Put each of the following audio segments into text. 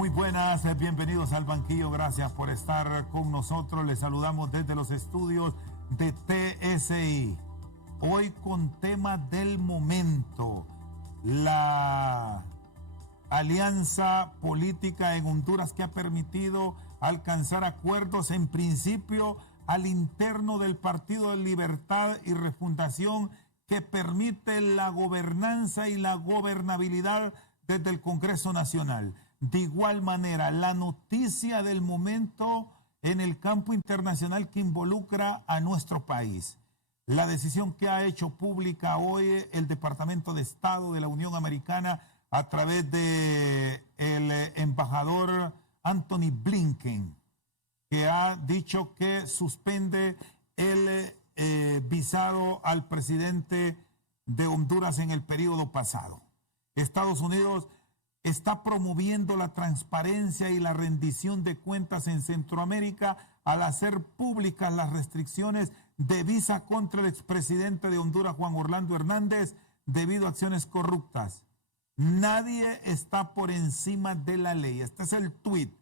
Muy buenas, bienvenidos al banquillo, gracias por estar con nosotros. Les saludamos desde los estudios de TSI. Hoy con tema del momento, la alianza política en Honduras que ha permitido alcanzar acuerdos en principio al interno del Partido de Libertad y Refundación que permite la gobernanza y la gobernabilidad desde el Congreso Nacional. De igual manera, la noticia del momento en el campo internacional que involucra a nuestro país. La decisión que ha hecho pública hoy el Departamento de Estado de la Unión Americana a través de el embajador Anthony Blinken, que ha dicho que suspende el visado al presidente de Honduras en el periodo pasado. Estados Unidos está promoviendo la transparencia y la rendición de cuentas en Centroamérica al hacer públicas las restricciones de visa contra el expresidente de Honduras, Juan Orlando Hernández, debido a acciones corruptas. Nadie está por encima de la ley. Este es el tuit.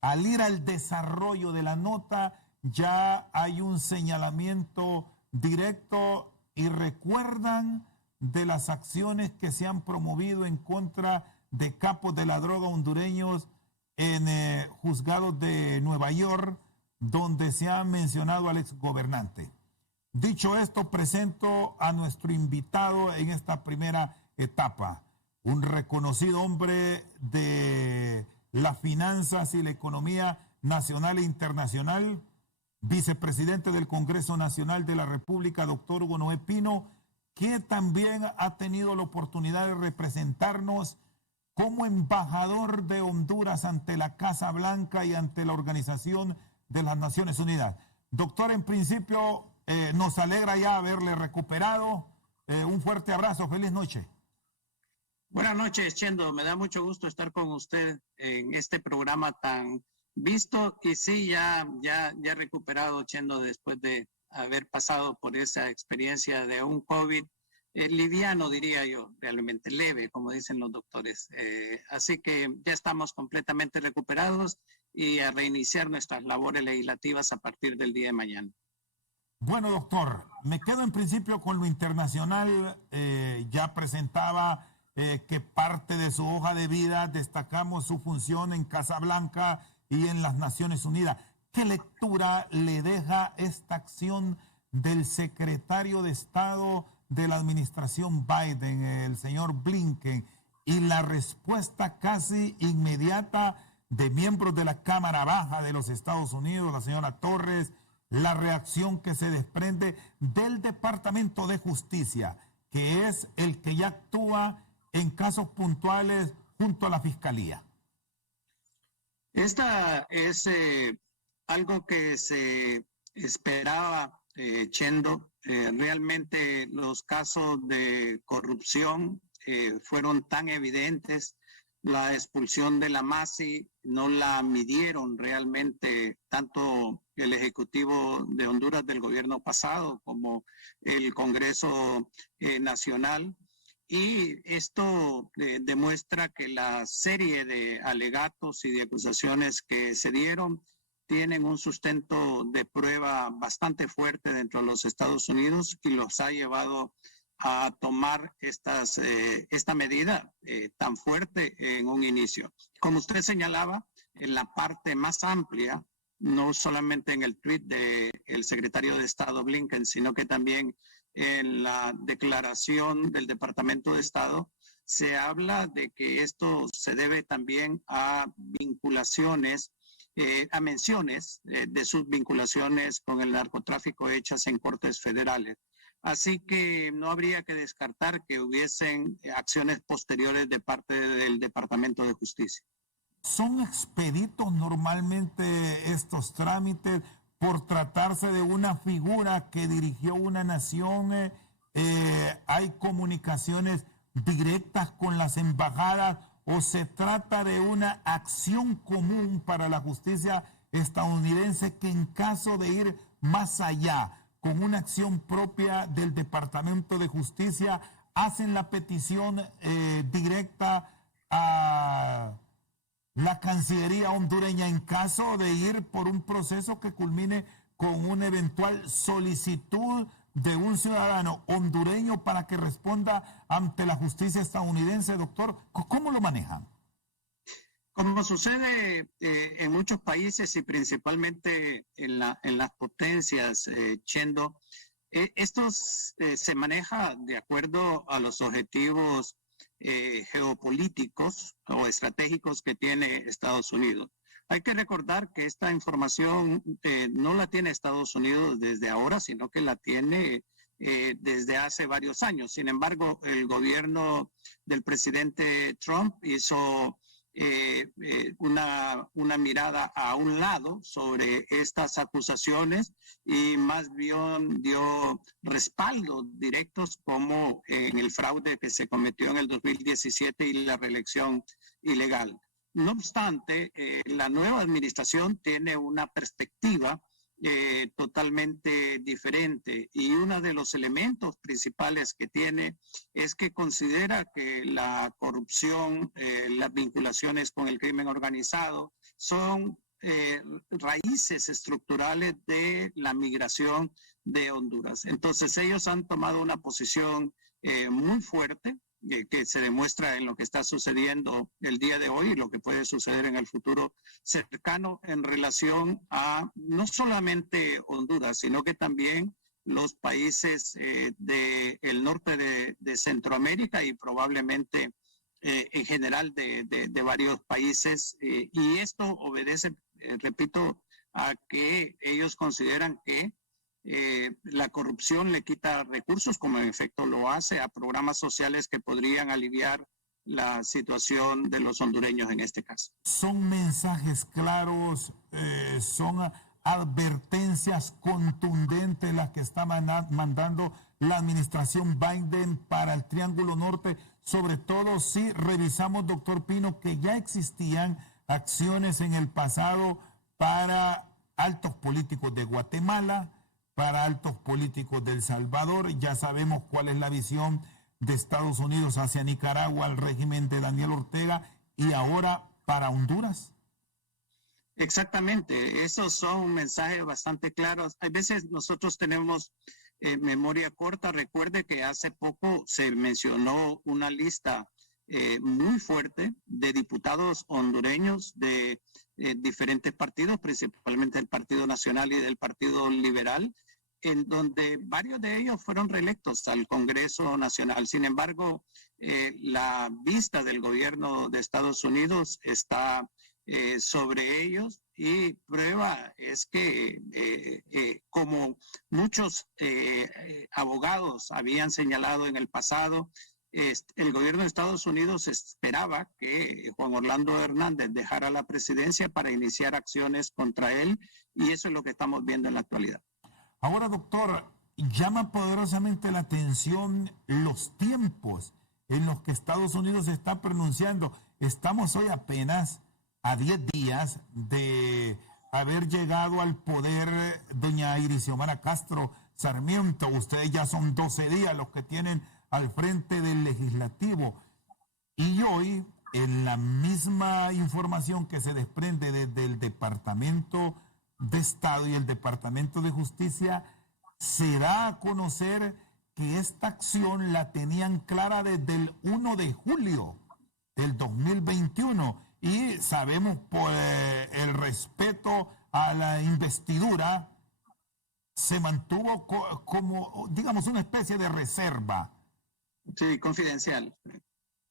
Al ir al desarrollo de la nota, ya hay un señalamiento directo y recuerdan de las acciones que se han promovido en contra de capos de la droga hondureños en juzgados de Nueva York, donde se ha mencionado al exgobernante. Dicho esto, presento a nuestro invitado en esta primera etapa, un reconocido hombre de las finanzas y la economía nacional e internacional, vicepresidente del Congreso Nacional de la República, doctor Hugo Noé Pino, que también ha tenido la oportunidad de representarnos como embajador de Honduras ante la Casa Blanca y ante la Organización de las Naciones Unidas. Doctor, en principio, nos alegra ya haberle recuperado. Un fuerte abrazo, feliz noche. Buenas noches, Chendo. Me da mucho gusto estar con usted en este programa tan visto que sí, ya recuperado, Chendo, después de haber pasado por esa experiencia de un COVID liviano, diría yo, realmente leve, como dicen los doctores. Así que ya estamos completamente recuperados y a reiniciar nuestras labores legislativas a partir del día de mañana. Bueno, doctor, me quedo en principio con lo internacional. Ya presentaba que parte de su hoja de vida destacamos su función en Casa Blanca y en las Naciones Unidas. ¿Qué lectura le deja esta acción del secretario de Estado de la administración Biden, el señor Blinken, y la respuesta casi inmediata de miembros de la Cámara Baja de los Estados Unidos, la señora Torres, la reacción que se desprende del Departamento de Justicia, que es el que ya actúa en casos puntuales junto a la Fiscalía? Esta es algo que se esperaba, Chendo. Realmente los casos de corrupción fueron tan evidentes. La expulsión de la Masi no la midieron realmente tanto el Ejecutivo de Honduras del gobierno pasado como el Congreso Nacional. Y esto demuestra que la serie de alegatos y de acusaciones que se dieron tienen un sustento de prueba bastante fuerte dentro de los Estados Unidos y los ha llevado a tomar esta medida tan fuerte en un inicio. Como usted señalaba, en la parte más amplia, no solamente en el tuit del secretario de Estado Blinken, sino que también en la declaración del Departamento de Estado, se habla de que esto se debe también a vinculaciones, a menciones de sus vinculaciones con el narcotráfico hechas en cortes federales. Así que no habría que descartar que hubiesen acciones posteriores de parte del Departamento de Justicia. ¿Son expeditos normalmente estos trámites por tratarse de una figura que dirigió una nación? ¿Hay comunicaciones directas con las embajadas o se trata de una acción común para la justicia estadounidense que en caso de ir más allá con una acción propia del Departamento de Justicia hacen la petición directa a la Cancillería hondureña en caso de ir por un proceso que culmine con una eventual solicitud de un ciudadano hondureño para que responda ante la justicia estadounidense, doctor? ¿Cómo lo manejan? Como sucede en muchos países y principalmente en las potencias, Chendo, se maneja de acuerdo a los objetivos geopolíticos o estratégicos que tiene Estados Unidos. Hay que recordar que esta información no la tiene Estados Unidos desde ahora, sino que la tiene desde hace varios años. Sin embargo, el gobierno del presidente Trump hizo una mirada a un lado sobre estas acusaciones y más bien dio respaldos directos como en el fraude que se cometió en el 2017 y la reelección ilegal. No obstante, la nueva administración tiene una perspectiva totalmente diferente y uno de los elementos principales que tiene es que considera que la corrupción, las vinculaciones con el crimen organizado son raíces estructurales de la migración de Honduras. Entonces ellos han tomado una posición muy fuerte que se demuestra en lo que está sucediendo el día de hoy y lo que puede suceder en el futuro cercano en relación a no solamente Honduras, sino que también los países del norte de Centroamérica y probablemente en general de varios países. Y esto obedece, repito, a que ellos consideran que la corrupción le quita recursos, como en efecto lo hace, a programas sociales que podrían aliviar la situación de los hondureños en este caso. Son mensajes claros, son advertencias contundentes las que está mandando la administración Biden para el Triángulo Norte, sobre todo si revisamos, doctor Pino, que ya existían acciones en el pasado para altos políticos de Guatemala, para altos políticos de El Salvador. Ya sabemos cuál es la visión de Estados Unidos hacia Nicaragua, el régimen de Daniel Ortega, y ahora para Honduras. Exactamente, esos son mensajes bastante claros. Hay veces nosotros tenemos memoria corta. Recuerde que hace poco se mencionó una lista muy fuerte de diputados hondureños de diferentes partidos, principalmente el Partido Nacional y del Partido Liberal, en donde varios de ellos fueron reelectos al Congreso Nacional. Sin embargo, la vista del gobierno de Estados Unidos está sobre ellos y prueba es que como muchos abogados habían señalado en el pasado, el gobierno de Estados Unidos esperaba que Juan Orlando Hernández dejara la presidencia para iniciar acciones contra él, y eso es lo que estamos viendo en la actualidad. Ahora, doctor, llama poderosamente la atención los tiempos en los que Estados Unidos se está pronunciando. Estamos hoy apenas a 10 días de haber llegado al poder doña Iris Xiomara Castro Sarmiento. Ustedes ya son 12 días los que tienen al frente del legislativo. Y hoy, en la misma información que se desprende desde el Departamento de Estado y el Departamento de Justicia, se da a conocer que esta acción la tenían clara desde el 1 de julio del 2021 y sabemos por el respeto a la investidura se mantuvo como, digamos, una especie de reserva. Sí, confidencial.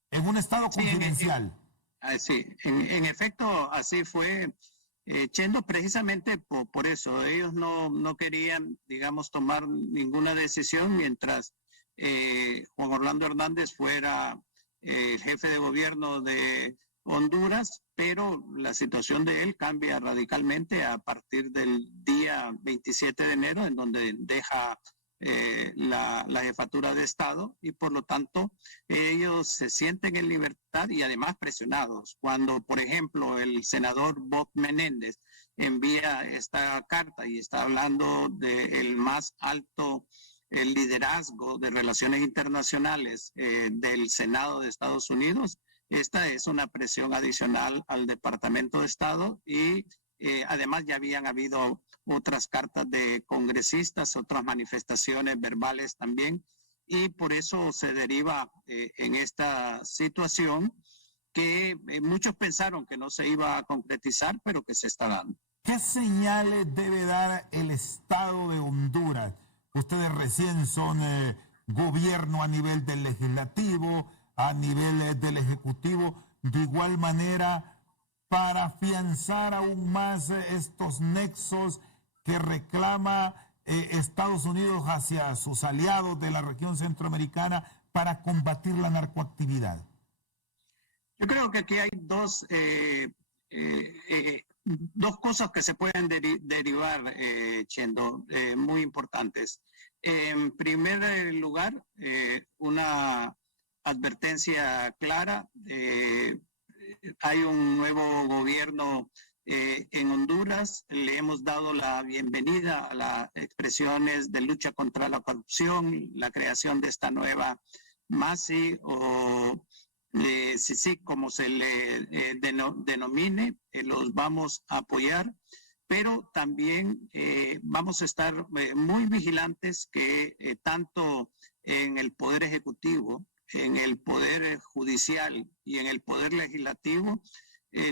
En un estado confidencial. Sí, en efecto, así fue. Chendo, precisamente por eso, ellos no querían, digamos, tomar ninguna decisión mientras Juan Orlando Hernández fuera el jefe de gobierno de Honduras, pero la situación de él cambia radicalmente a partir del día 27 de enero, en donde deja la jefatura de Estado, y por lo tanto ellos se sienten en libertad y además presionados. Cuando, por ejemplo, el senador Bob Menéndez envía esta carta y está hablando del más alto liderazgo de relaciones internacionales del Senado de Estados Unidos, esta es una presión adicional al Departamento de Estado y además ya habían habido otras cartas de congresistas, otras manifestaciones verbales también, y por eso se deriva en esta situación que muchos pensaron que no se iba a concretizar, pero que se está dando. ¿Qué señales debe dar el Estado de Honduras? Ustedes recién son gobierno a nivel del legislativo, a nivel del ejecutivo, de igual manera para afianzar aún más estos nexos que reclama Estados Unidos hacia sus aliados de la región centroamericana para combatir la narcoactividad. Yo creo que aquí hay dos cosas que se pueden derivar, Chendo, muy importantes. En primer lugar, una advertencia clara. Hay un nuevo gobierno en Honduras. Le hemos dado la bienvenida a las expresiones de lucha contra la corrupción, la creación de esta nueva MASI o sí, como se le denomine, los vamos a apoyar, pero también vamos a estar muy vigilantes que tanto en el Poder Ejecutivo, en el Poder Judicial y en el Poder Legislativo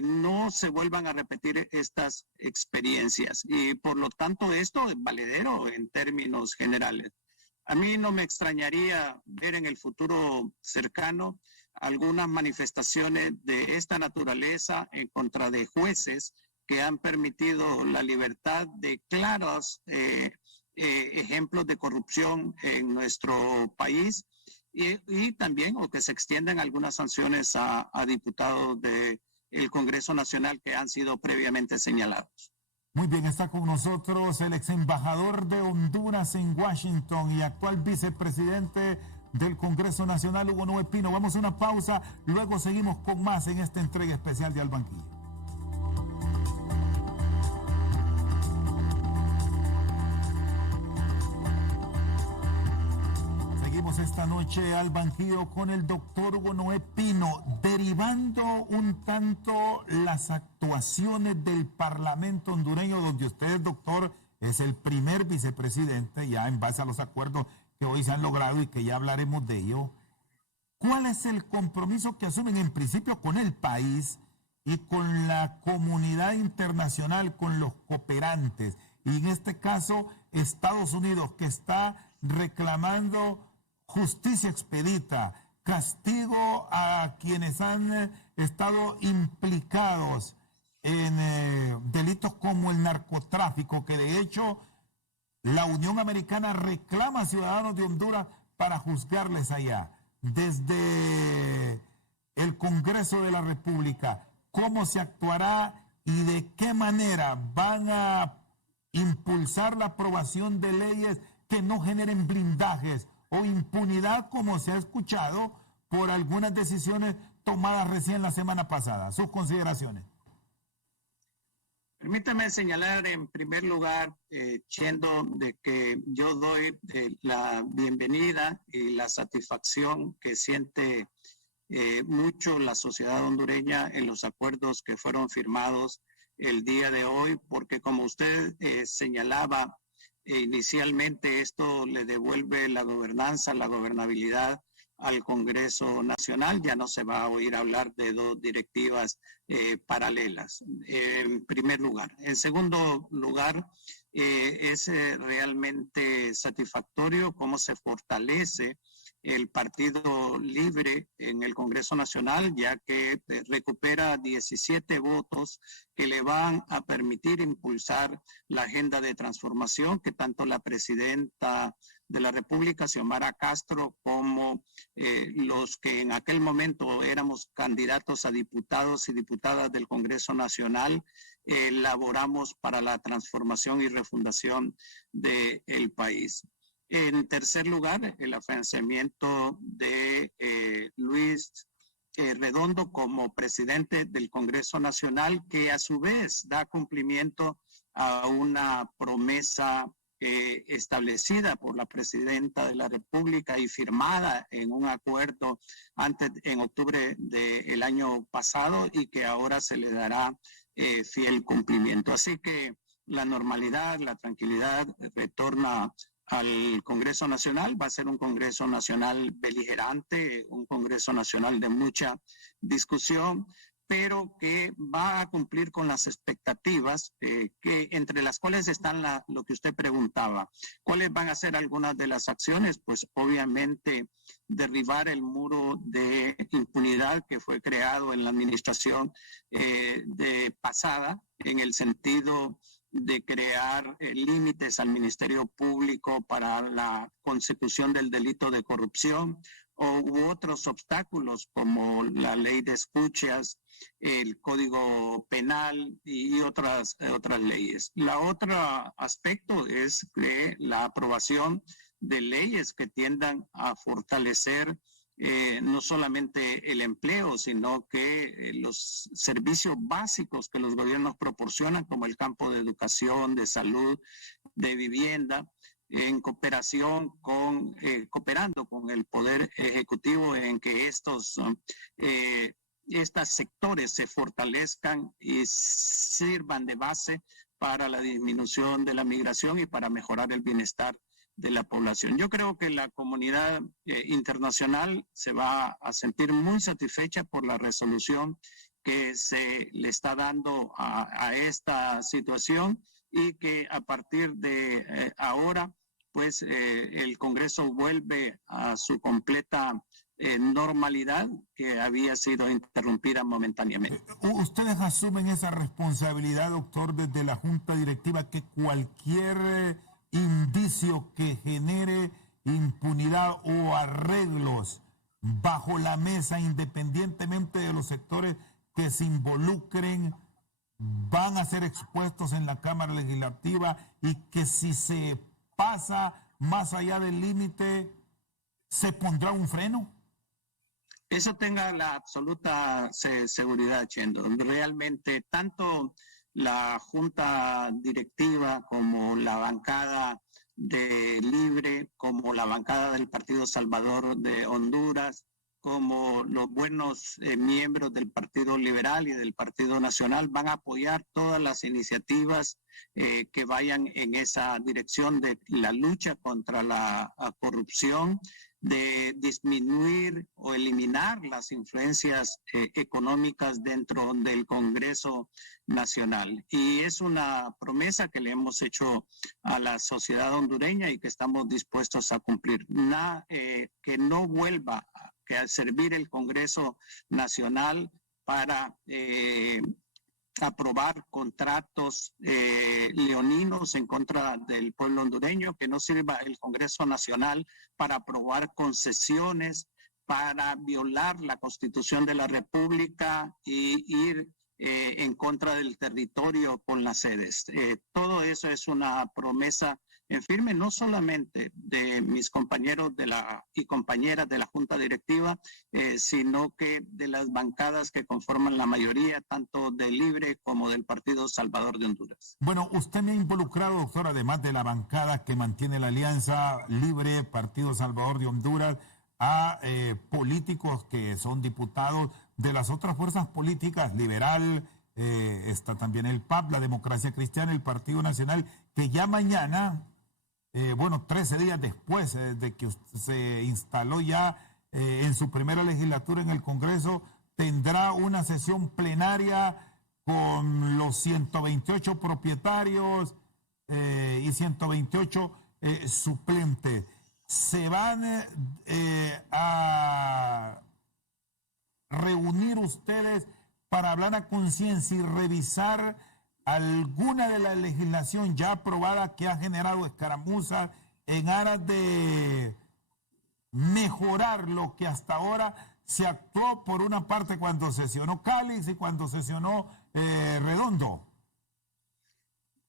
no se vuelvan a repetir estas experiencias. Y por lo tanto esto es valedero en términos generales. A mí no me extrañaría ver en el futuro cercano algunas manifestaciones de esta naturaleza en contra de jueces que han permitido la libertad de claros ejemplos de corrupción en nuestro país y también o que se extiendan algunas sanciones a diputados del Congreso Nacional que han sido previamente señalados. Muy bien, está con nosotros el ex embajador de Honduras en Washington y actual vicepresidente del Congreso Nacional, Hugo Noé Pino. Vamos a una pausa, luego seguimos con más en esta entrega especial de Al Banquillo. Seguimos esta noche al banquillo con el doctor Hugo Noé Pino, derivando un tanto las actuaciones del Parlamento hondureño, donde usted, doctor, es el primer vicepresidente, ya en base a los acuerdos que hoy se han logrado y que ya hablaremos de ello. ¿Cuál es el compromiso que asumen en principio con el país y con la comunidad internacional, con los cooperantes? Y en este caso, Estados Unidos, que está reclamando justicia expedita, castigo a quienes han estado implicados en delitos como el narcotráfico, que de hecho la Unión Americana reclama a ciudadanos de Honduras para juzgarles allá. Desde el Congreso de la República, ¿cómo se actuará y de qué manera van a impulsar la aprobación de leyes que no generen blindajes o impunidad, como se ha escuchado por algunas decisiones tomadas recién la semana pasada? Sus consideraciones. Permítame señalar en primer lugar, Chendo, de que yo doy la bienvenida y la satisfacción que siente mucho la sociedad hondureña en los acuerdos que fueron firmados el día de hoy, porque como usted señalaba inicialmente, esto le devuelve la gobernanza, la gobernabilidad al Congreso Nacional. Ya no se va a oír hablar de dos directivas paralelas, en primer lugar. En segundo lugar, es realmente satisfactorio cómo se fortalece el Partido Libre en el Congreso Nacional, ya que recupera 17 votos que le van a permitir impulsar la agenda de transformación que tanto la presidenta de la República, Xiomara Castro, como los que en aquel momento éramos candidatos a diputados y diputadas del Congreso Nacional, elaboramos para la transformación y refundación del país. En tercer lugar, el afianzamiento de Luis Redondo como presidente del Congreso Nacional, que a su vez da cumplimiento a una promesa establecida por la presidenta de la República y firmada en un acuerdo en octubre del año pasado, y que ahora se le dará fiel cumplimiento. Así que la normalidad, la tranquilidad retorna al Congreso Nacional. Va a ser un Congreso Nacional beligerante, un Congreso Nacional de mucha discusión, pero que va a cumplir con las expectativas, que entre las cuales están lo que usted preguntaba. ¿Cuáles van a ser algunas de las acciones? Pues obviamente derribar el muro de impunidad que fue creado en la administración pasada, en el sentido de crear límites al Ministerio Público para la consecución del delito de corrupción, u otros obstáculos como la ley de escuchas, el Código Penal y otras leyes. La otro aspecto es la aprobación de leyes que tiendan a fortalecer no solamente el empleo, sino que los servicios básicos que los gobiernos proporcionan, como el campo de educación, de salud, de vivienda, en cooperación cooperando con el Poder Ejecutivo, en que estos sectores se fortalezcan y sirvan de base para la disminución de la migración y para mejorar el bienestar de la población. Yo creo que la comunidad internacional se va a sentir muy satisfecha por la resolución que se le está dando a esta situación, y que a partir de ahora, pues el Congreso vuelve a su completa normalidad, que había sido interrumpida momentáneamente. ¿Ustedes asumen esa responsabilidad, doctor, desde la Junta Directiva, que cualquier indicio que genere impunidad o arreglos bajo la mesa, independientemente de los sectores que se involucren, van a ser expuestos en la Cámara Legislativa, y que si se pasa más allá del límite, se pondrá un freno? Eso tenga la absoluta seguridad, Chendo. Realmente, tanto la Junta Directiva como la bancada de Libre, como la bancada del Partido Salvador de Honduras, como los buenos miembros del Partido Liberal y del Partido Nacional, van a apoyar todas las iniciativas que vayan en esa dirección de la lucha contra la corrupción, de disminuir o eliminar las influencias económicas dentro del Congreso Nacional. Y es una promesa que le hemos hecho a la sociedad hondureña y que estamos dispuestos a cumplir. Que no vuelva a servir el Congreso Nacional para aprobar contratos leoninos en contra del pueblo hondureño, que no sirva el Congreso Nacional para aprobar concesiones, para violar la Constitución de la República y ir en contra del territorio con las sedes. Todo eso es una promesa en firme, no solamente de mis compañeros y compañeras de la Junta Directiva, sino que de las bancadas que conforman la mayoría, tanto de Libre como del Partido Salvador de Honduras. Bueno, usted me ha involucrado, doctor, además de la bancada que mantiene la alianza Libre, Partido Salvador de Honduras, a políticos que son diputados de las otras fuerzas políticas, Liberal, está también el PAP, la Democracia Cristiana, el Partido Nacional, que ya mañana, 13 días después de que se instaló ya en su primera legislatura en el Congreso, tendrá una sesión plenaria con los 128 propietarios y 128 suplentes. Se van a reunir ustedes para hablar a conciencia y revisar alguna de la legislación ya aprobada que ha generado escaramuzas en aras de mejorar lo que hasta ahora se actuó por una parte cuando sesionó Cáliz y cuando sesionó Redondo.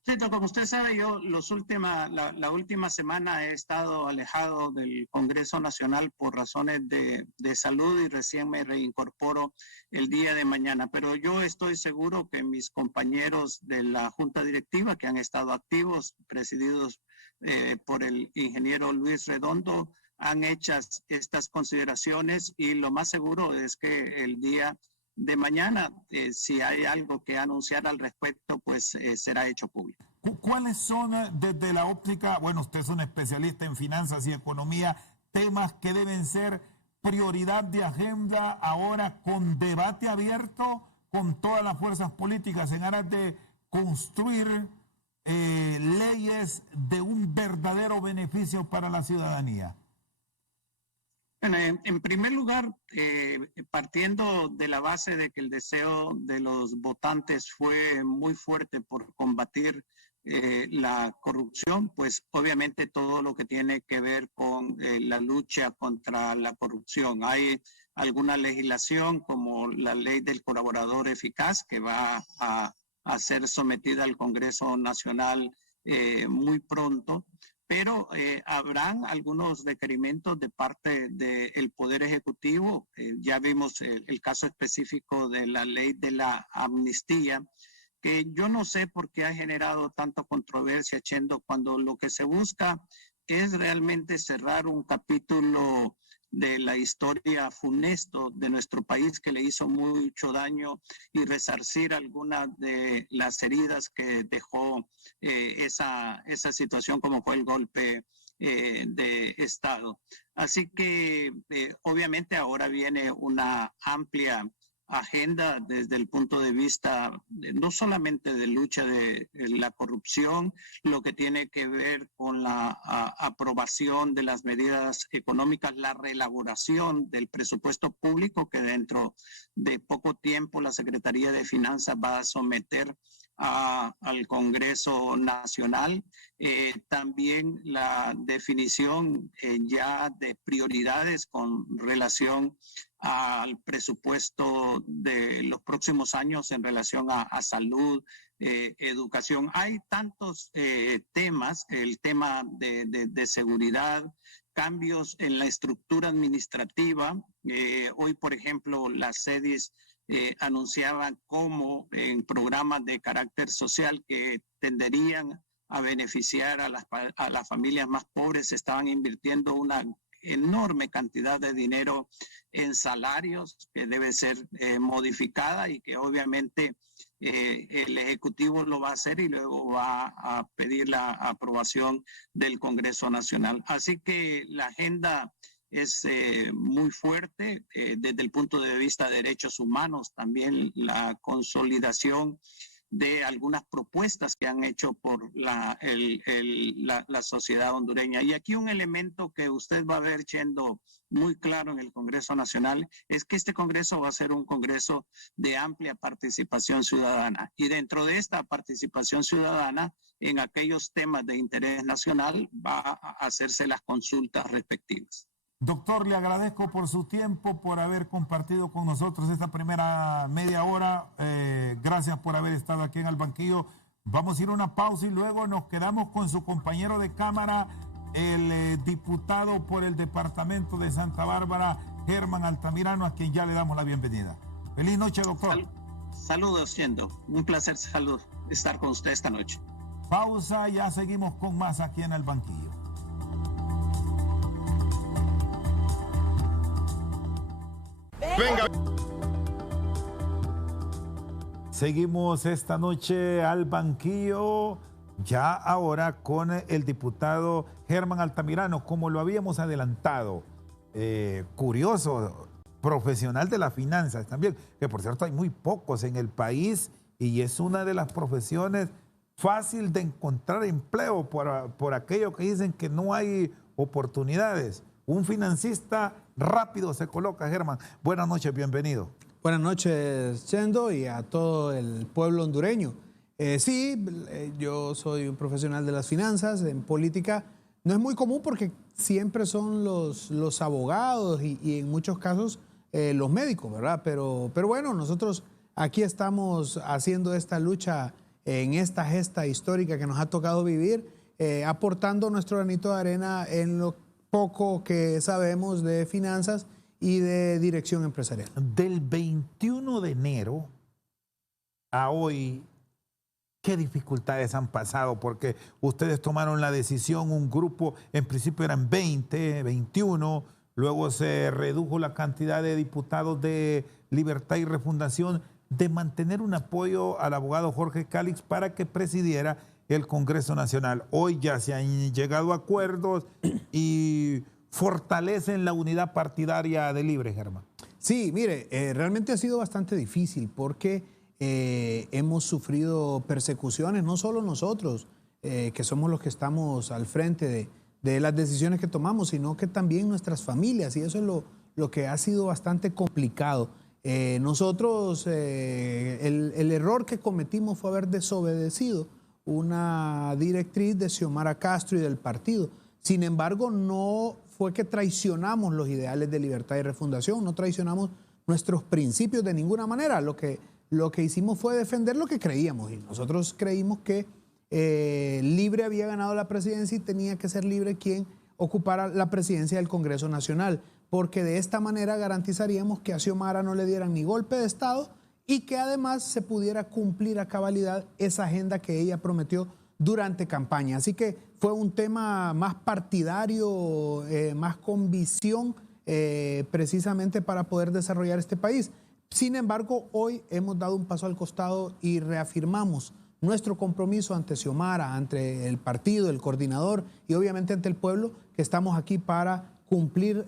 Sí, como usted sabe, yo la última semana he estado alejado del Congreso Nacional por razones de salud, y recién me reincorporo el día de mañana. Pero yo estoy seguro que mis compañeros de la Junta Directiva, que han estado activos, presididos por el ingeniero Luis Redondo, han hecho estas consideraciones y lo más seguro es que el día de mañana, si hay algo que anunciar al respecto, pues será hecho público. ¿Cuáles son desde la óptica, bueno, usted es un especialista en finanzas y economía, temas que deben ser prioridad de agenda ahora con debate abierto con todas las fuerzas políticas en aras de construir leyes de un verdadero beneficio para la ciudadanía? En primer lugar, partiendo de la base de que el deseo de los votantes fue muy fuerte por combatir la corrupción, pues obviamente todo lo que tiene que ver con la lucha contra la corrupción. Hay alguna legislación como la ley del colaborador eficaz que va a ser sometida al Congreso Nacional muy pronto, pero habrán algunos requerimientos de parte del Poder Ejecutivo. Ya vimos el caso específico de la ley de la amnistía, que yo no sé por qué ha generado tanta controversia, Chendo, cuando lo que se busca es realmente cerrar un capítulo de la historia funesto de nuestro país que le hizo mucho daño y resarcir algunas de las heridas que dejó esa situación como fue el golpe de Estado. Así que obviamente ahora viene una amplia agenda desde el punto de vista no solamente de lucha de la corrupción, lo que tiene que ver con la aprobación de las medidas económicas, la reelaboración del presupuesto público que dentro de poco tiempo la Secretaría de Finanzas va a someter al Congreso Nacional. También la definición ya de prioridades con relación al presupuesto de los próximos años en relación a salud, educación. Hay tantos temas, el tema de seguridad, cambios en la estructura administrativa. Hoy, por ejemplo, las SEDIs anunciaban cómo en programas de carácter social que tenderían a beneficiar a las familias más pobres, estaban invirtiendo una enorme cantidad de dinero en salarios que debe ser modificada y que obviamente el Ejecutivo lo va a hacer y luego va a pedir la aprobación del Congreso Nacional. Así que la agenda es muy fuerte desde el punto de vista de derechos humanos, también la consolidación de algunas propuestas que han hecho por la sociedad hondureña. Y aquí un elemento que usted va a ver, Chendo, muy claro en el Congreso Nacional, es que este Congreso va a ser un Congreso de amplia participación ciudadana. Y dentro de esta participación ciudadana, en aquellos temas de interés nacional, va a hacerse las consultas respectivas. Doctor, le agradezco por su tiempo, por haber compartido con nosotros esta primera media hora. Gracias por haber estado aquí en el banquillo. Vamos a ir a una pausa y luego nos quedamos con su compañero de Cámara, el diputado por el departamento de Santa Bárbara, Germán Altamirano, a quien ya le damos la bienvenida. Feliz noche, doctor. Saludos, Chendo. Un placer estar con usted esta noche. Pausa, ya seguimos con más aquí en el banquillo. Venga. Seguimos esta noche al banquillo, ya ahora con el diputado Germán Altamirano, como lo habíamos adelantado. Curioso, profesional de las finanzas también, que por cierto hay muy pocos en el país y es una de las profesiones fácil de encontrar empleo por aquello que dicen que no hay oportunidades. Un financista rápido se coloca, Germán. Buenas noches, bienvenido. Buenas noches, Chendo, y a todo el pueblo hondureño. Yo soy un profesional de las finanzas, en política. No es muy común porque siempre son los abogados y en muchos casos los médicos, ¿verdad? Pero bueno, nosotros aquí estamos haciendo esta lucha en esta gesta histórica que nos ha tocado vivir, aportando nuestro granito de arena en lo poco que sabemos de finanzas y de dirección empresarial. Del 21 de enero a hoy, ¿Qué dificultades han pasado? Porque ustedes tomaron la decisión, un grupo, en principio eran 20, 21, luego se redujo la cantidad de diputados de Libertad y Refundación, de mantener un apoyo al abogado Jorge Cálix para que presidiera el Congreso Nacional. Hoy ya se han llegado a acuerdos y fortalecen la unidad partidaria de Libre, Germán. Sí, mire, realmente ha sido bastante difícil porque hemos sufrido persecuciones, no solo nosotros, que somos los que estamos al frente de las decisiones que tomamos, sino que también nuestras familias, y eso es lo que ha sido bastante complicado. Nosotros, el error que cometimos fue haber desobedecido una directriz de Xiomara Castro y del partido. Sin embargo, no fue que traicionamos los ideales de Libertad y Refundación, no traicionamos nuestros principios de ninguna manera. Lo que hicimos fue defender lo que creíamos, y nosotros creímos que Libre había ganado la presidencia y tenía que ser Libre quien ocupara la presidencia del Congreso Nacional, porque de esta manera garantizaríamos que a Xiomara no le dieran ni golpe de Estado y que además se pudiera cumplir a cabalidad esa agenda que ella prometió durante campaña. Así que fue un tema más partidario, más con visión, precisamente para poder desarrollar este país. Sin embargo, hoy hemos dado un paso al costado y reafirmamos nuestro compromiso ante Xiomara, ante el partido, el coordinador y obviamente ante el pueblo, que estamos aquí para cumplir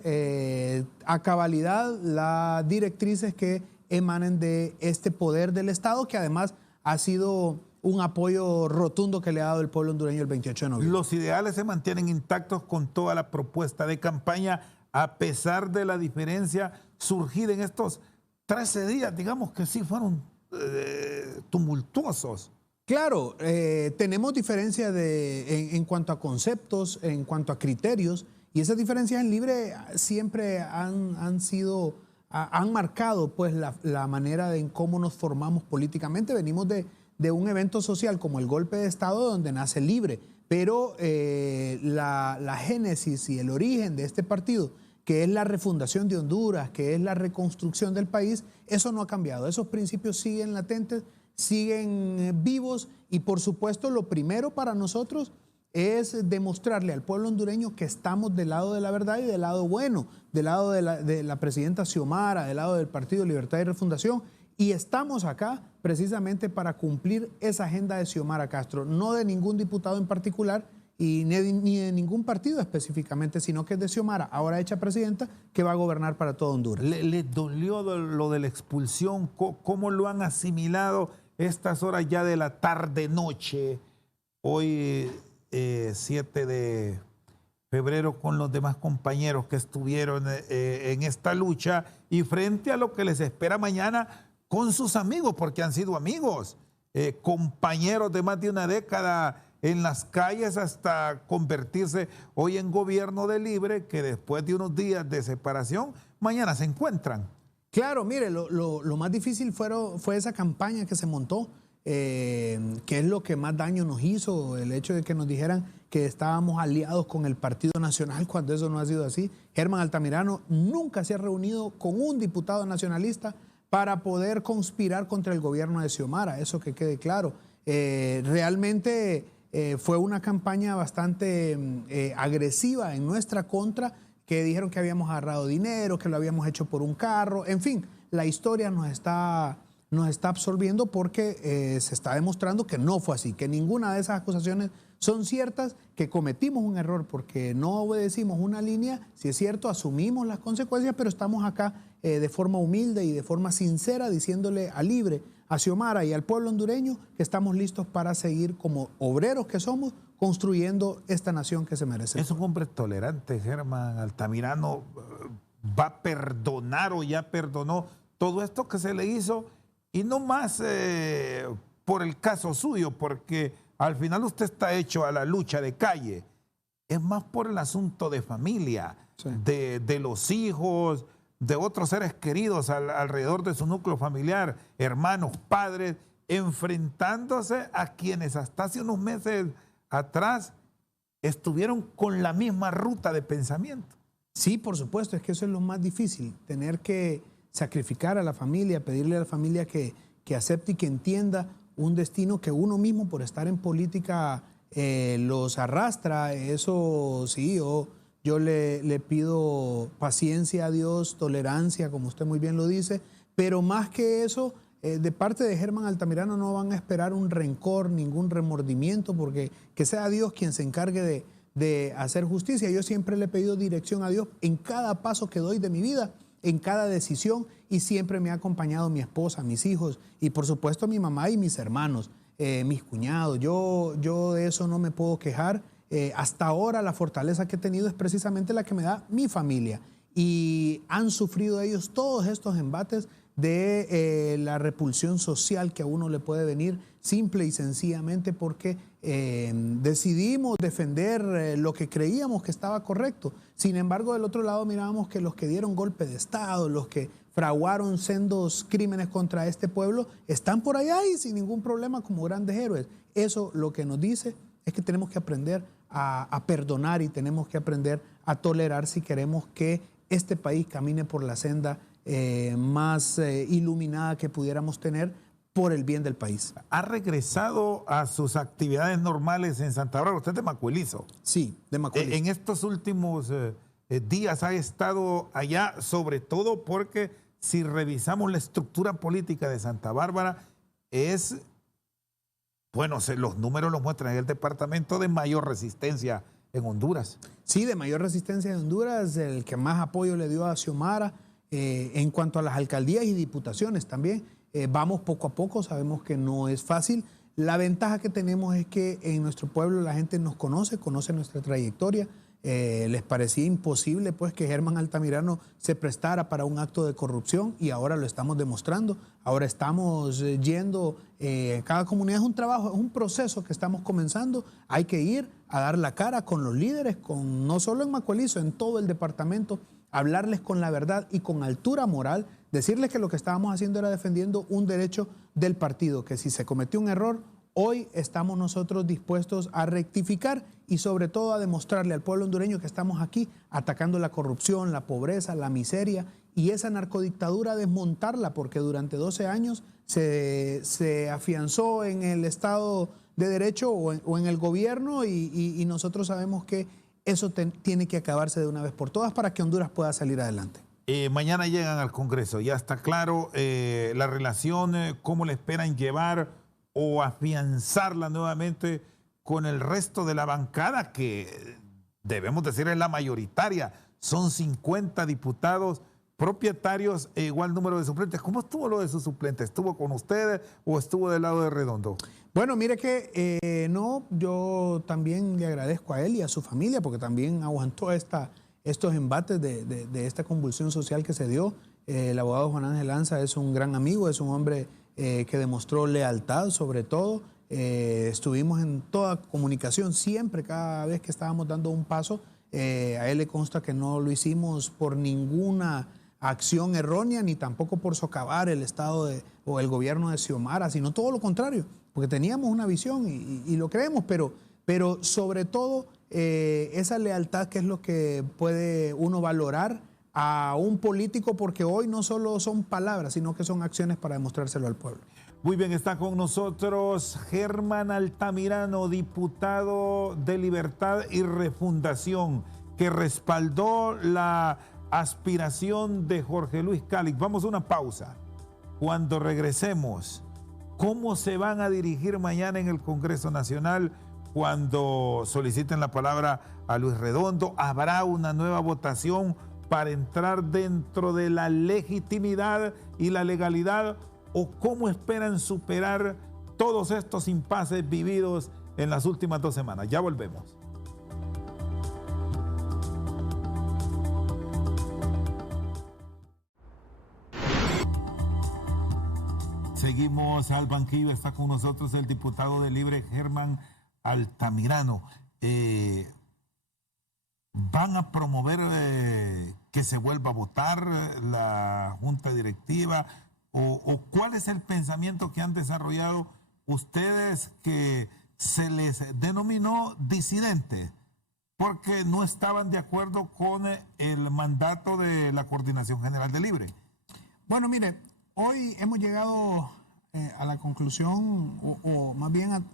a cabalidad las directrices que emanen de este poder del Estado, que además ha sido un apoyo rotundo que le ha dado el pueblo hondureño el 28 de noviembre. Los ideales se mantienen intactos con toda la propuesta de campaña, a pesar de la diferencia surgida en estos 13 días, digamos que sí fueron tumultuosos. Claro, tenemos diferencias en cuanto a conceptos, en cuanto a criterios, y esas diferencias en Libre siempre han marcado pues, la manera en cómo nos formamos políticamente. Venimos de un evento social como el golpe de Estado, donde nace Libre, pero la génesis y el origen de este partido, que es la refundación de Honduras, que es la reconstrucción del país, eso no ha cambiado. Esos principios siguen latentes, siguen vivos, y por supuesto lo primero para nosotros es demostrarle al pueblo hondureño que estamos del lado de la verdad y del lado bueno, del lado de la presidenta Xiomara, del lado del Partido Libertad y Refundación, y estamos acá precisamente para cumplir esa agenda de Xiomara Castro, no de ningún diputado en particular y ni de ningún partido específicamente, sino que es de Xiomara, ahora hecha presidenta, que va a gobernar para todo Honduras. ¿Le dolió lo de la expulsión? ¿Cómo lo han asimilado estas horas ya de la tarde-noche? Hoy 7 de febrero, con los demás compañeros que estuvieron en esta lucha y frente a lo que les espera mañana con sus amigos, porque han sido amigos, compañeros de más de una década en las calles hasta convertirse hoy en gobierno de Libre, que después de unos días de separación, mañana se encuentran. Claro, mire, lo más difícil fue esa campaña que se montó, que es lo que más daño nos hizo, el hecho de que nos dijeran que estábamos aliados con el Partido Nacional, cuando eso no ha sido así. Germán Altamirano nunca se ha reunido con un diputado nacionalista para poder conspirar contra el gobierno de Xiomara, eso que quede claro. Realmente fue una campaña bastante agresiva en nuestra contra, que dijeron que habíamos agarrado dinero, que lo habíamos hecho por un carro, en fin, la historia nos está absorbiendo porque se está demostrando que no fue así, que ninguna de esas acusaciones son ciertas, que cometimos un error porque no obedecimos una línea. Si es cierto, asumimos las consecuencias, pero estamos acá de forma humilde y de forma sincera diciéndole a Libre, a Xiomara y al pueblo hondureño que estamos listos para seguir como obreros que somos, construyendo esta nación que se merece. Es un hombre tolerante, Germán Altamirano. ¿Va a perdonar o ya perdonó todo esto que se le hizo? Y no más por el caso suyo, porque al final usted está hecho a la lucha de calle. Es más por el asunto de familia, sí, de los hijos, de otros seres queridos alrededor de su núcleo familiar, hermanos, padres, enfrentándose a quienes hasta hace unos meses atrás estuvieron con la misma ruta de pensamiento. Sí, por supuesto, es que eso es lo más difícil, tener que sacrificar a la familia, pedirle a la familia que acepte y que entienda un destino que uno mismo por estar en política los arrastra. Eso sí, yo le pido paciencia a Dios, tolerancia, como usted muy bien lo dice, pero más que eso, de parte de Germán Altamirano no van a esperar un rencor, ningún remordimiento, porque que sea Dios quien se encargue de hacer justicia. Yo siempre le he pedido dirección a Dios en cada paso que doy de mi vida, en cada decisión, y siempre me ha acompañado mi esposa, mis hijos y por supuesto mi mamá y mis hermanos, mis cuñados. Yo de eso no me puedo quejar. Hasta ahora la fortaleza que he tenido es precisamente la que me da mi familia, y han sufrido ellos todos estos embates de la repulsión social que a uno le puede venir simple y sencillamente porque decidimos defender lo que creíamos que estaba correcto. Sin embargo, del otro lado mirábamos que los que dieron golpe de Estado, los que fraguaron sendos crímenes contra este pueblo, están por allá y sin ningún problema como grandes héroes. Eso lo que nos dice es que tenemos que aprender a perdonar y tenemos que aprender a tolerar si queremos que este país camine por la senda más iluminada que pudiéramos tener por el bien del país. ¿Ha regresado a sus actividades normales en Santa Bárbara? Usted es de Macuelizo. Sí, de Macuelizo. En estos últimos días ha estado allá, sobre todo porque si revisamos la estructura política de Santa Bárbara, es, bueno, los números los muestran, es el departamento de mayor resistencia en Honduras. Sí, de mayor resistencia en Honduras, el que más apoyo le dio a Xiomara. En cuanto a las alcaldías y diputaciones también, vamos poco a poco, sabemos que no es fácil. La ventaja que tenemos es que en nuestro pueblo la gente nos conoce nuestra trayectoria. Les parecía imposible pues que Germán Altamirano se prestara para un acto de corrupción y ahora lo estamos demostrando. Ahora estamos yendo, cada comunidad es un trabajo, es un proceso que estamos comenzando. Hay que ir a dar la cara con los líderes, no solo en Macuelizo, en todo el departamento, hablarles con la verdad y con altura moral, decirles que lo que estábamos haciendo era defendiendo un derecho del partido, que si se cometió un error, hoy estamos nosotros dispuestos a rectificar y sobre todo a demostrarle al pueblo hondureño que estamos aquí atacando la corrupción, la pobreza, la miseria y esa narcodictadura, desmontarla, porque durante 12 años se afianzó en el Estado de Derecho o en el gobierno y nosotros sabemos que eso tiene que acabarse de una vez por todas para que Honduras pueda salir adelante. Mañana llegan al Congreso, ya está claro la relación, cómo le esperan llevar o afianzarla nuevamente con el resto de la bancada, que debemos decir es la mayoritaria. Son 50 diputados propietarios e igual número de suplentes. ¿Cómo estuvo lo de sus suplentes? ¿Estuvo con ustedes o estuvo del lado de Redondo? Bueno, mire que no, yo también le agradezco a él y a su familia porque también aguantó estos embates de esta convulsión social que se dio. El abogado Juan Ángel Lanza es un gran amigo, es un hombre que demostró lealtad sobre todo. Estuvimos en toda comunicación siempre, cada vez que estábamos dando un paso. A él le consta que no lo hicimos por ninguna acción errónea ni tampoco por socavar el Estado o el gobierno de Xiomara, sino todo lo contrario, porque teníamos una visión y lo creemos, pero sobre todo esa lealtad que es lo que puede uno valorar a un político, porque hoy no solo son palabras, sino que son acciones para demostrárselo al pueblo. Muy bien, está con nosotros Germán Altamirano, diputado de Libertad y Refundación, que respaldó la aspiración de Jorge Luis Calic. Vamos a una pausa. Cuando regresemos, ¿cómo se van a dirigir mañana en el Congreso Nacional cuando soliciten la palabra a Luis Redondo? ¿Habrá una nueva votación para entrar dentro de la legitimidad y la legalidad? ¿O cómo esperan superar todos estos impases vividos en las últimas 2 semanas? Ya volvemos. Seguimos al banquillo, está con nosotros el diputado de Libre Germán Altamirano. ¿Van a promover que se vuelva a votar la Junta Directiva? ¿O cuál es el pensamiento que han desarrollado ustedes, que se les denominó disidentes porque no estaban de acuerdo con el mandato de la Coordinación General de Libre? Bueno, mire, hoy hemos llegado a la conclusión, o más bien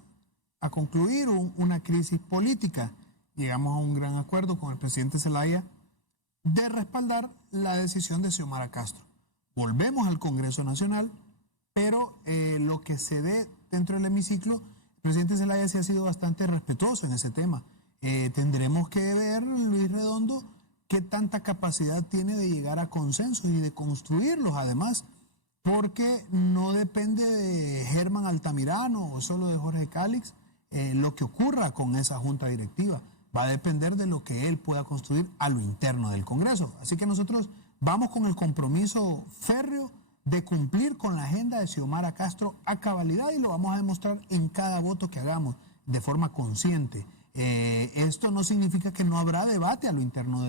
a concluir una crisis política. Llegamos a un gran acuerdo con el presidente Zelaya de respaldar la decisión de Xiomara Castro. Volvemos al Congreso Nacional, pero lo que se dé dentro del hemiciclo, el presidente Zelaya sí ha sido bastante respetuoso en ese tema. Tendremos que ver, Luis Redondo, qué tanta capacidad tiene de llegar a consensos y de construirlos además, porque no depende de Germán Altamirano o solo de Jorge Cálix lo que ocurra con esa junta directiva. Va a depender de lo que él pueda construir a lo interno del Congreso. Así que nosotros vamos con el compromiso férreo de cumplir con la agenda de Xiomara Castro a cabalidad, y lo vamos a demostrar en cada voto que hagamos de forma consciente. Esto no significa que no habrá debate a lo interno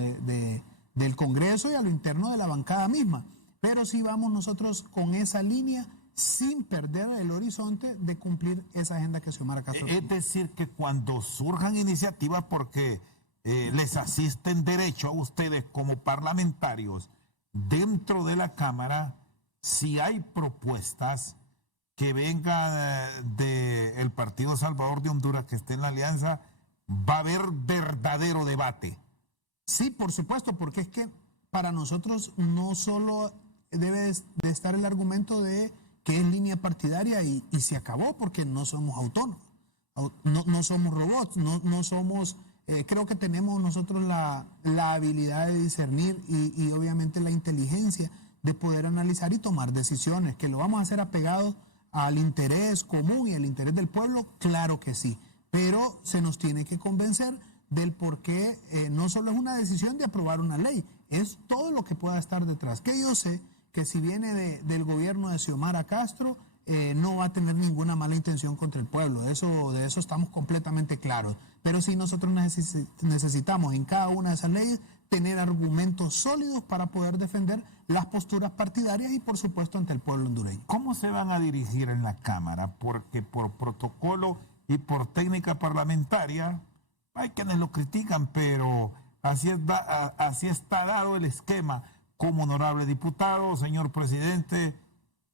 del Congreso y a lo interno de la bancada misma, pero sí vamos nosotros con esa línea sin perder el horizonte de cumplir esa agenda que Xiomara Castro tiene. Es decir, que cuando surjan iniciativas, porque les asisten derecho a ustedes como parlamentarios dentro de la Cámara, si hay propuestas que vengan del Partido Salvador de Honduras, que esté en la alianza, va a haber verdadero debate. Sí, por supuesto, porque es que para nosotros no solo debe de estar el argumento de que es línea partidaria y se acabó, porque no somos autónomos, no somos robots, no somos, creo que tenemos nosotros la habilidad de discernir y obviamente la inteligencia de poder analizar y tomar decisiones. Que lo vamos a hacer apegados al interés común y al interés del pueblo, claro que sí, pero se nos tiene que convencer del por qué no solo es una decisión de aprobar una ley, es todo lo que pueda estar detrás. Que yo sé que si viene del gobierno de Xiomara Castro, no va a tener ninguna mala intención contra el pueblo, de eso estamos completamente claros. Pero sí nosotros necesitamos en cada una de esas leyes tener argumentos sólidos para poder defender las posturas partidarias y por supuesto ante el pueblo hondureño. ¿Cómo se van a dirigir en la Cámara? Porque por protocolo y por técnica parlamentaria, hay quienes lo critican, pero así está dado el esquema. Como honorable diputado, señor presidente,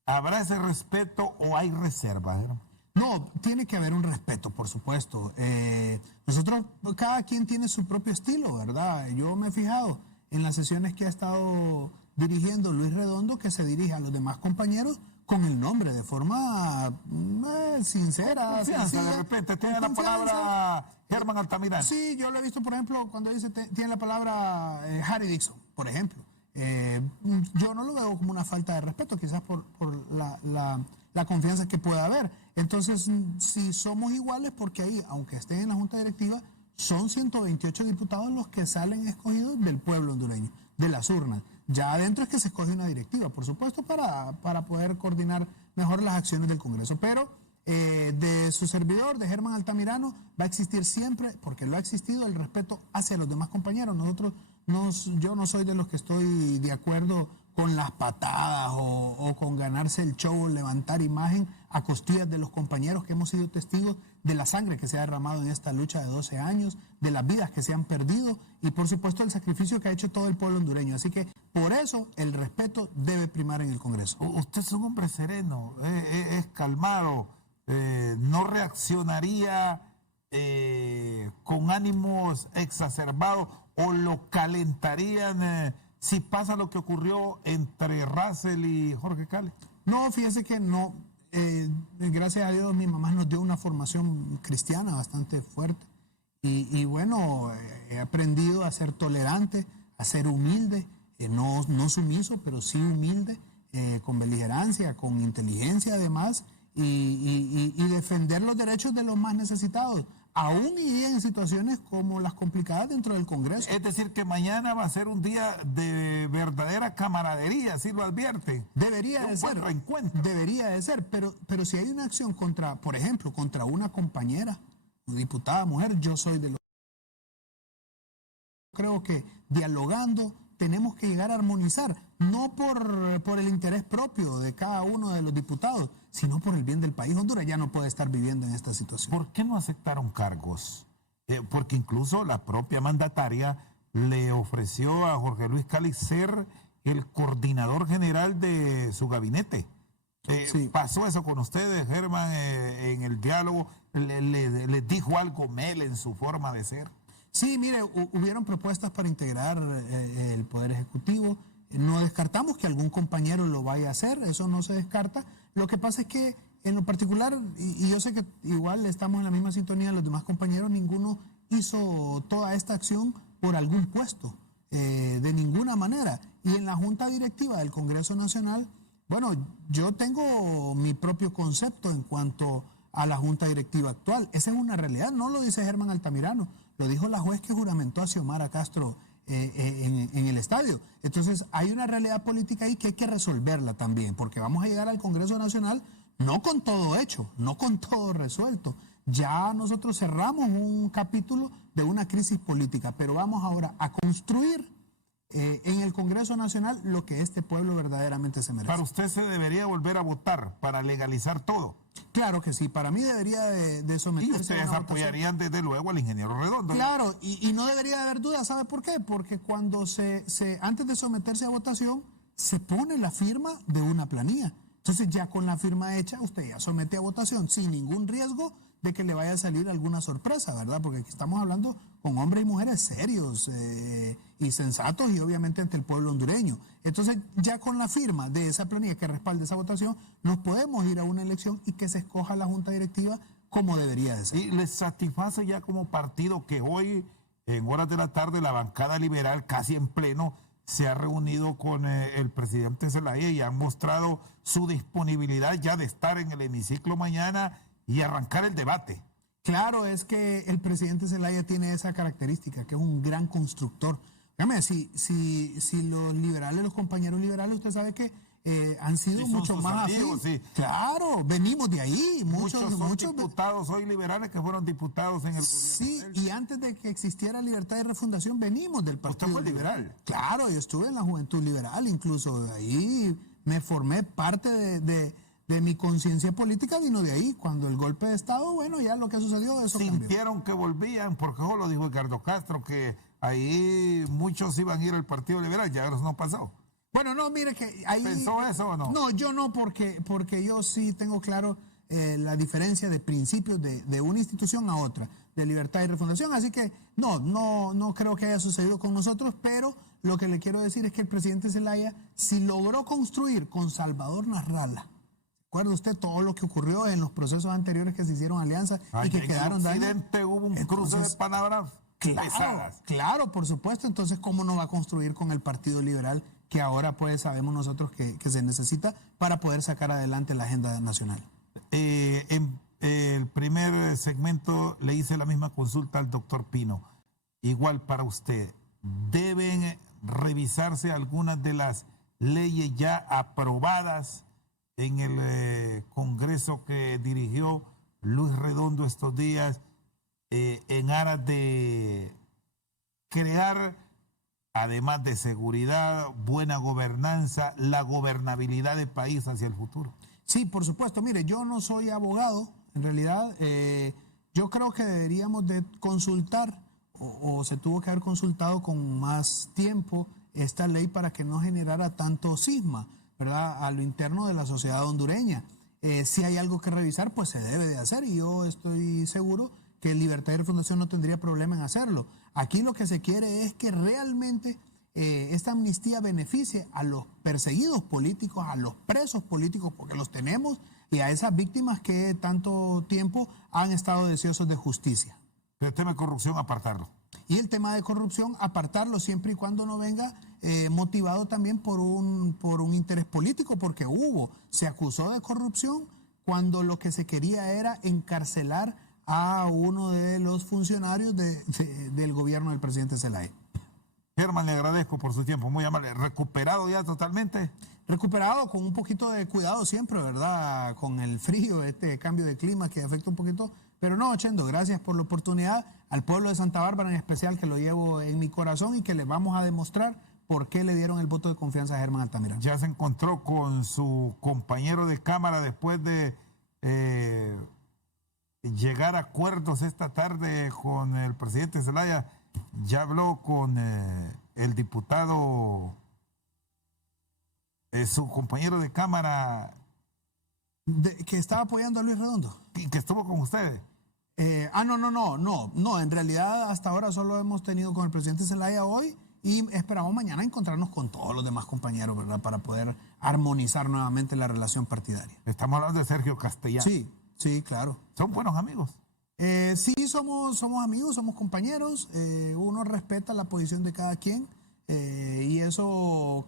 ¿habrá ese respeto o hay reservas? No, tiene que haber un respeto, por supuesto. Nosotros, cada quien tiene su propio estilo, ¿verdad? Yo me he fijado en las sesiones que ha estado dirigiendo Luis Redondo, que se dirige a los demás compañeros con el nombre, de forma sincera. Confianza, de repente, tiene la palabra Germán Altamirano. Sí, yo lo he visto, por ejemplo, cuando dice, tiene la palabra Harry Dixon, por ejemplo. Yo no lo veo como una falta de respeto, quizás por la confianza que pueda haber. Entonces, si somos iguales, porque ahí, aunque estén en la Junta Directiva, son 128 diputados los que salen escogidos del pueblo hondureño, de las urnas. Ya adentro es que se escoge una directiva, por supuesto, para poder coordinar mejor las acciones del Congreso. Pero de su servidor, de Germán Altamirano, va a existir siempre, porque lo ha existido, el respeto hacia los demás compañeros. Yo no soy de los que estoy de acuerdo con las patadas o con ganarse el show, levantar imagen a costillas de los compañeros que hemos sido testigos de la sangre que se ha derramado en esta lucha de 12 años, de las vidas que se han perdido y por supuesto el sacrificio que ha hecho todo el pueblo hondureño. Así que por eso el respeto debe primar en el Congreso. Usted es un hombre sereno, es calmado, no reaccionaría con ánimos exacerbados o lo calentarían si pasa lo que ocurrió entre Russell y Jorge Cálix. No, fíjese que no. Gracias a Dios mi mamá nos dio una formación cristiana bastante fuerte y bueno, he aprendido a ser tolerante, a ser humilde, no sumiso, pero sí humilde, con beligerancia, con inteligencia además y defender los derechos de los más necesitados, aún y en situaciones como las complicadas dentro del Congreso. Es decir, que mañana va a ser un día de verdadera camaradería, ¿sí lo advierte? Debería de ser. Reencuentro. Debería de ser, pero si hay una acción contra, por ejemplo, contra una compañera, una diputada mujer, yo soy de los... Creo que dialogando tenemos que llegar a armonizar, no por el interés propio de cada uno de los diputados, sino por el bien del país. Honduras ya no puede estar viviendo en esta situación. ¿Por qué no aceptaron cargos? Porque incluso la propia mandataria le ofreció a Jorge Luis Cálix ser el coordinador general de su gabinete. Sí. ¿Pasó eso con ustedes, Germán, en el diálogo? ¿Les dijo algo Mel en su forma de ser? Sí, mire, hubieron propuestas para integrar el Poder Ejecutivo. No descartamos que algún compañero lo vaya a hacer, eso no se descarta. Lo que pasa es que en lo particular, y yo sé que igual estamos en la misma sintonía los demás compañeros, ninguno hizo toda esta acción por algún puesto, de ninguna manera. Y en la Junta Directiva del Congreso Nacional, bueno, yo tengo mi propio concepto en cuanto a la Junta Directiva actual. Esa es una realidad, no lo dice Germán Altamirano, lo dijo la juez que juramentó a Xiomara Castro en el estadio. Entonces hay una realidad política ahí que hay que resolverla también, porque vamos a llegar al Congreso Nacional no con todo hecho, no con todo resuelto. Ya nosotros cerramos un capítulo de una crisis política, pero vamos ahora a construir en el Congreso Nacional lo que este pueblo verdaderamente se merece. ¿Para usted se debería volver a votar para legalizar todo? Claro que sí, para mí debería de someterse Y ustedes a una apoyarían desde luego al ingeniero Redondo. Claro, y no debería de haber duda, ¿sabe por qué? Porque cuando antes de someterse a votación, se pone la firma de una planilla. Entonces ya con la firma hecha, usted ya somete a votación sin ningún riesgo de que le vaya a salir alguna sorpresa, ¿verdad? Porque aquí estamos hablando con hombres y mujeres serios y sensatos y obviamente ante el pueblo hondureño. Entonces ya con la firma de esa planilla que respalde esa votación, nos podemos ir a una elección y que se escoja la junta directiva como debería de ser. ¿Y les satisface ya como partido que hoy, en horas de la tarde, la bancada liberal casi en pleno se ha reunido con el presidente Zelaya y han mostrado su disponibilidad ya de estar en el hemiciclo mañana y arrancar el debate? Claro, es que el presidente Zelaya tiene esa característica, que es un gran constructor. Dígame, si los liberales, los compañeros liberales, usted sabe que han sido Sí, mucho más amigos, sí. Claro, venimos de ahí. Muchos diputados hoy liberales que fueron diputados en el... Sí, y antes de que existiera Libertad y Refundación, venimos del Partido fue liberal. Claro, yo estuve en la Juventud Liberal, incluso ahí me formé parte de mi conciencia política, vino de ahí. Cuando el golpe de Estado, bueno, ya lo que sucedió, eso Sintieron que volvían, porque eso lo dijo Ricardo Castro, que ahí muchos iban a ir al Partido Liberal, ya eso no pasó. Bueno, no, mire que ahí... ¿Pensó eso o no? No, yo no, porque yo sí tengo claro la diferencia de principios de una institución a otra, de Libertad y Refundación, así que no creo que haya sucedido con nosotros, pero lo que le quiero decir es que el presidente Zelaya, si logró construir con Salvador Narrala, ¿recuerda usted todo lo que ocurrió en los procesos anteriores que se hicieron alianzas y que quedaron daños? Hubo un cruce de palabras pesadas. Claro, por supuesto. Entonces, ¿cómo no va a construir con el Partido Liberal, que ahora pues sabemos nosotros que se necesita para poder sacar adelante la agenda nacional? En el primer segmento le hice la misma consulta al doctor Pino. Igual para usted, ¿deben revisarse algunas de las leyes ya aprobadas en el Congreso que dirigió Luis Redondo estos días en aras de crear, además de seguridad, buena gobernanza, la gobernabilidad del país hacia el futuro? Sí, por supuesto. Mire, yo no soy abogado, en realidad. Yo creo que deberíamos de consultar, o se tuvo que haber consultado con más tiempo esta ley para que no generara tanto cisma, ¿verdad?, a lo interno de la sociedad hondureña. Si hay algo que revisar, pues se debe de hacer, y yo estoy seguro que Libertad y Refundación no tendría problema en hacerlo. Aquí lo que se quiere es que realmente esta amnistía beneficie a los perseguidos políticos, a los presos políticos, porque los tenemos, y a esas víctimas que tanto tiempo han estado deseosos de justicia. El tema de corrupción, apartarlo. Y el tema de corrupción, apartarlo siempre y cuando no venga motivado también por un interés político, porque se acusó de corrupción cuando lo que se quería era encarcelar a uno de los funcionarios del gobierno del presidente Zelaya. Germán, le agradezco por su tiempo, muy amable. ¿Recuperado ya totalmente? Recuperado, con un poquito de cuidado siempre, ¿verdad? Con el frío, este cambio de clima que afecta un poquito. Pero no, Chendo, gracias por la oportunidad. Al pueblo de Santa Bárbara en especial, que lo llevo en mi corazón y que les vamos a demostrar por qué le dieron el voto de confianza a Germán Altamirano. Ya se encontró con su compañero de Cámara después de llegar a acuerdos esta tarde con el presidente Zelaya. Ya habló con el diputado, su compañero de Cámara, Que estaba apoyando a Luis Redondo. Y que estuvo con ustedes. No. En realidad, hasta ahora solo hemos tenido con el presidente Zelaya hoy y esperamos mañana encontrarnos con todos los demás compañeros, ¿verdad? Para poder armonizar nuevamente la relación partidaria. Estamos hablando de Sergio Castellano. Sí, claro. ¿Son buenos amigos? Sí, somos amigos, somos compañeros. Uno respeta la posición de cada quien y eso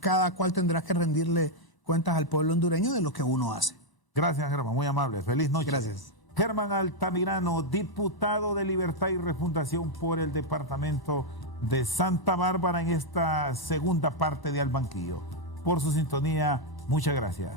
cada cual tendrá que rendirle cuentas al pueblo hondureño de lo que uno hace. Gracias, Germán. Muy amable. Feliz noche. Gracias. Germán Altamirano, diputado de Libertad y Refundación por el departamento de Santa Bárbara en esta segunda parte de Al Banquillo. Por su sintonía, muchas gracias.